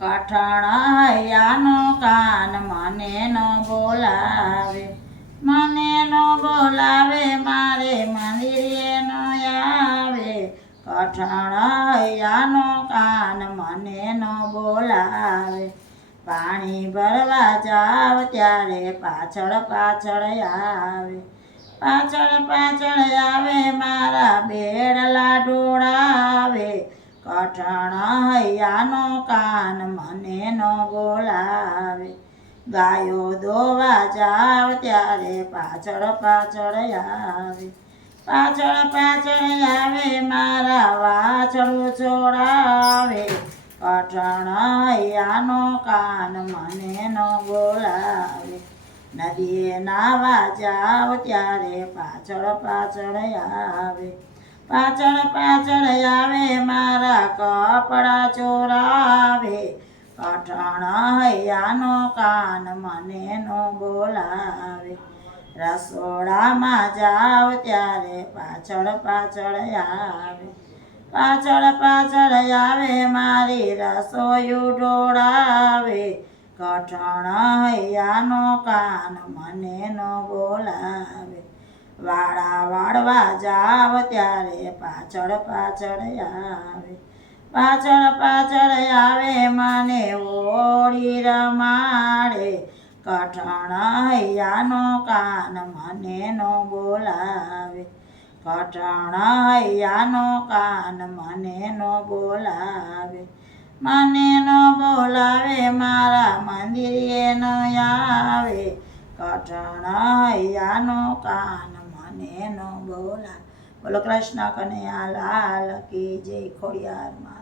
કઠણૈયાનો કાન મને ન બોલાવે, મને ન બોલાવે, મારે મંદિરે ન આવે. કઠણૈયાનો કાન મને ન બોલાવે, પાણી ભરવા જાવ ત્યારે પાછળ પાછળ આવે, પાછળ પાછળ આવે, મારા બેડલા ઢોળાવે. કઠણૈયાનો કાન મને ન બોલાવે, ગાયો દોવા જાવ ત્યારે પાછળ પાછળ આવે, પાછળ પાછળ આવે, મારા વાછડું છોડાવે. કઠણૈયાનો કાન મને ન બોલાવે, નદીએ નાવા જાવ ત્યારે પાછળ પાછળ આવે, પાછળ પાછળ આવે, મારા કપડા ચોરાવે. કઠણૈયાનો કાન મને ન બોલાવે, રસોડામાં જાવ ત્યારે પાછળ પાછળ આવે, પાછળ પાછળ આવે, મારી રસોયું ઢોળાવે. કઠણૈયાનો કાન મને ન બોલાવે, વાળા વાળવા જાવ ત્યારે પાછળ પાછળ આવે, પાછળ પાછળ આવે, મને હોળી રમાડે. કઠણૈયાનો કાન મને ન બોલાવે, કઠણૈયાનો કાન મને ન બોલાવે, મને ન બોલાવે, મારા મંદિરે ન આવે. કઠણૈયાનો કાન મને ન બોલાવે. બોલો કૃષ્ણ કનૈયા લાલ કી જય. ખોડિયાર માં.